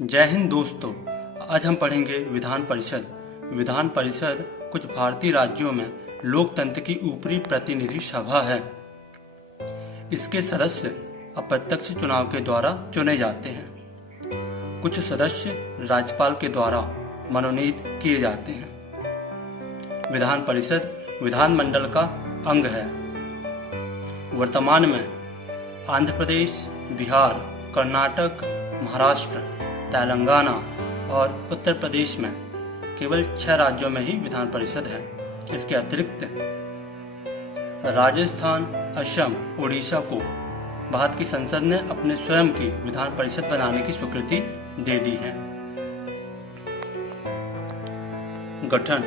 जय हिंद दोस्तों। आज हम पढ़ेंगे विधान परिषद। विधान परिषद कुछ भारतीय राज्यों में लोकतंत्र की ऊपरी प्रतिनिधि सभा है। इसके सदस्य अप्रत्यक्ष चुनाव के द्वारा चुने जाते हैं। कुछ सदस्य राज्यपाल के द्वारा मनोनीत किए जाते हैं। विधान परिषद विधानमंडल का अंग है। वर्तमान में आंध्र प्रदेश, बिहार, कर्नाटक, महाराष्ट्र, तेलंगाना और उत्तर प्रदेश में केवल 6 राज्यों में ही विधान परिषद है। इसके अतिरिक्त राजस्थान, असम, उड़ीसा को भारत की संसद ने अपने स्वयं की विधान परिषद बनाने की स्वीकृति दे दी है। गठन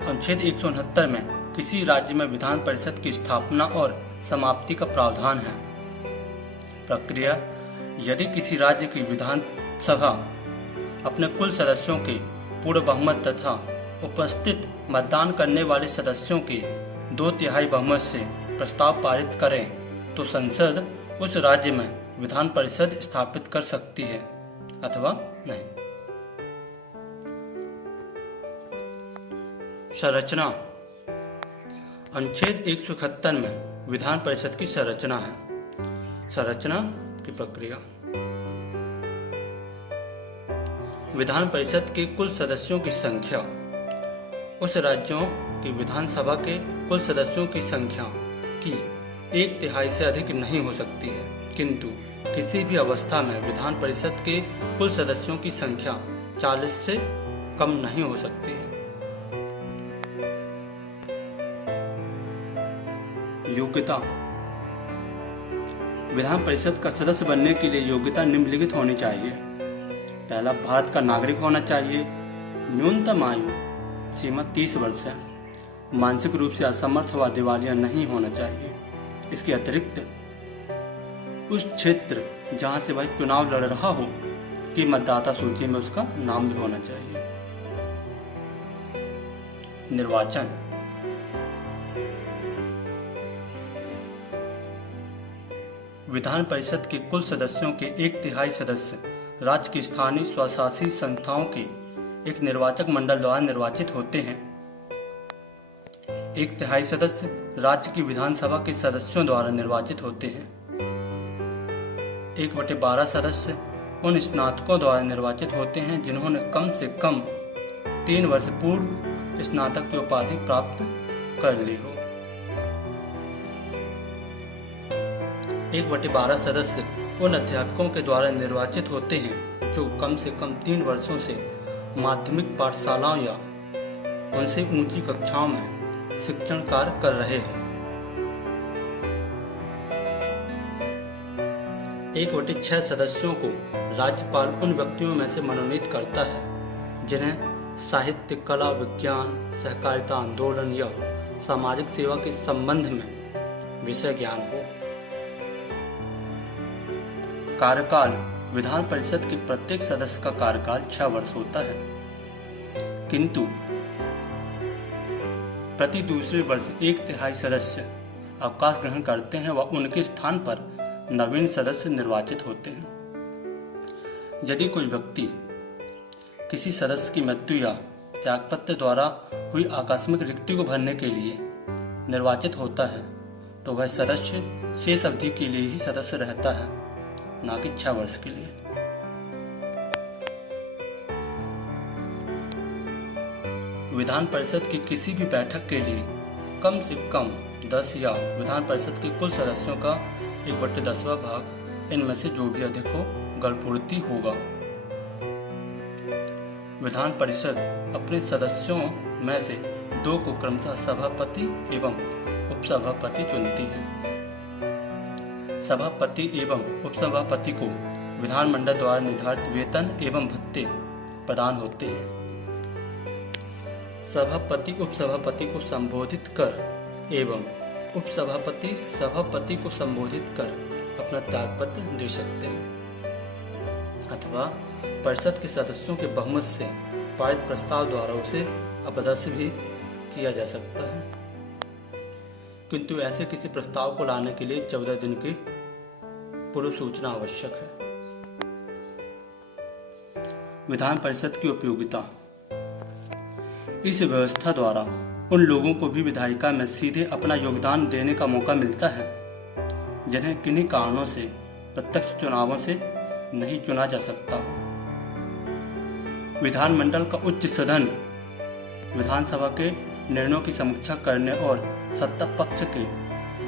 अनुच्छेद 169 में किसी राज्य में विधान परिषद की स्थापना और समाप्ति का प्रावधान है। प्रक्रिया: यदि किसी राज्य की विधान सभा अपने कुल सदस्यों के पूर्ण बहुमत तथा उपस्थित मतदान करने वाले सदस्यों के 2/3 बहुमत से प्रस्ताव पारित करे तो संसद उस राज्य में विधान परिषद स्थापित कर सकती है अथवा नहीं। संरचना: अनुच्छेद 171 में विधान परिषद की संरचना है। संरचना की प्रक्रिया: विधान परिषद के कुल सदस्यों की संख्या उस राज्यों की विधानसभा के कुल सदस्यों की संख्या की 1/3 से अधिक नहीं हो सकती है, किंतु किसी भी अवस्था में विधान परिषद के कुल सदस्यों की संख्या 40 से कम नहीं हो सकती है। योग्यता: विधान परिषद का सदस्य बनने के लिए योग्यता निम्नलिखित होनी चाहिए। पहला, भारत का नागरिक होना चाहिए। न्यूनतम आयु सीमा 30 वर्ष है। मानसिक रूप से असमर्थ व दिवालिया नहीं होना चाहिए। इसके अतिरिक्त उस क्षेत्र जहां से वह चुनाव लड़ रहा हो की मतदाता सूची में उसका नाम भी होना चाहिए। निर्वाचन: विधान परिषद के कुल सदस्यों के 1/3 सदस्य राज्य की स्थानीय स्वशासी संस्थाओं के एक निर्वाचक मंडल द्वारा निर्वाचित होते हैं। 1/3 सदस्य राज्य की विधानसभा के सदस्यों द्वारा निर्वाचित होते हैं। 1/12 सदस्य उन स्नातकों द्वारा निर्वाचित होते हैं जिन्होंने कम से कम 3 वर्ष पूर्व स्नातक की उपाधि प्राप्त कर ली हो। 1/12 सदस्य उन अध्यापकों के द्वारा निर्वाचित होते हैं जो कम से कम 3 वर्षों से माध्यमिक पाठशालाओं या उनसे ऊंची कक्षाओं में शिक्षण कार्य कर रहे हैं। 1/6 सदस्यों को राज्यपाल उन व्यक्तियों में से मनोनीत करता है जिन्हें साहित्य, कला, विज्ञान, सहकारिता आंदोलन या सामाजिक सेवा के संबंध में विषय ज्ञान हो। कार्यकाल: विधान परिषद के प्रत्येक सदस्य का कार्यकाल 6 वर्ष होता है, किंतु प्रति दूसरे वर्ष 1/3 सदस्य अवकाश ग्रहण करते हैं व उनके स्थान पर नवीन सदस्य निर्वाचित होते हैं। यदि कोई व्यक्ति किसी सदस्य की मृत्यु या त्यागपत्र द्वारा हुई आकस्मिक रिक्ति को भरने के लिए निर्वाचित होता है तो वह सदस्य शेष अवधि के लिए ही सदस्य रहता है, ना कि 6 वर्ष के लिए। विधान परिषद की किसी भी बैठक के लिए कम से कम 10 या विधान परिषद के कुल सदस्यों का 1/10वां भाग इनमें से जो भी अधिक हो गणपूर्ति होगा। विधान परिषद अपने सदस्यों में से 2 को क्रमशः सभापति एवं उपसभापति चुनती है। सभापति एवं उपसभापति को विधानमंडल द्वारा निर्धारित वेतन एवं भत्ते प्रदान होते हैं। सभापति उपसभापति को संबोधित कर एवं उपसभापति सभापति को संबोधित कर अपना त्यागपत्र दे सकते हैं अथवा परिषद के सदस्यों के बहुमत से पारित प्रस्ताव द्वारा उसे अपदस्थ भी किया जा सकता है, किंतु ऐसे किसी प्रस्ताव को लाने के लिए 14 दिन की पूर्व सूचना आवश्यक है। विधान परिषद की उपयोगिता। इस व्यवस्था द्वारा उन लोगों को भी विधायिका में सीधे अपना योगदान देने का मौका मिलता है जिन्हें किन्हीं कारणों से प्रत्यक्ष चुनावों से नहीं चुना जा सकता। विधानमंडल का उच्च सदन विधानसभा के निर्णयों की समीक्षा करने और सत्ता पक्ष के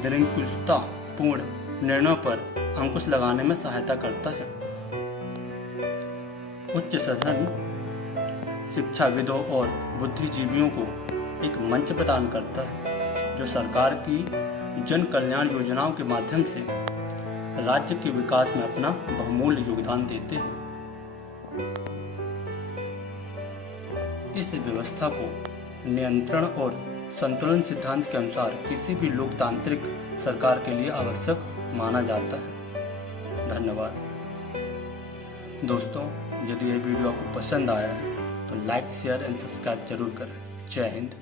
निरंकुशता पूर्ण निर्णयों पर अंकुश लगाने में सहायता करता है। उच्च सदन शिक्षाविदों और बुद्धिजीवियों को एक मंच प्रदान करता है जो सरकार की जन कल्याण योजनाओं के माध्यम से राज्य के विकास में अपना बहुमूल्य योगदान देते हैं। इस व्यवस्था को नियंत्रण और संतुलन सिद्धांत के अनुसार किसी भी लोकतांत्रिक सरकार के लिए आवश्यक माना जाता है। धन्यवाद दोस्तों, यदि यह वीडियो आपको पसंद आया है तो लाइक, शेयर एंड सब्सक्राइब जरूर करें। जय हिंद।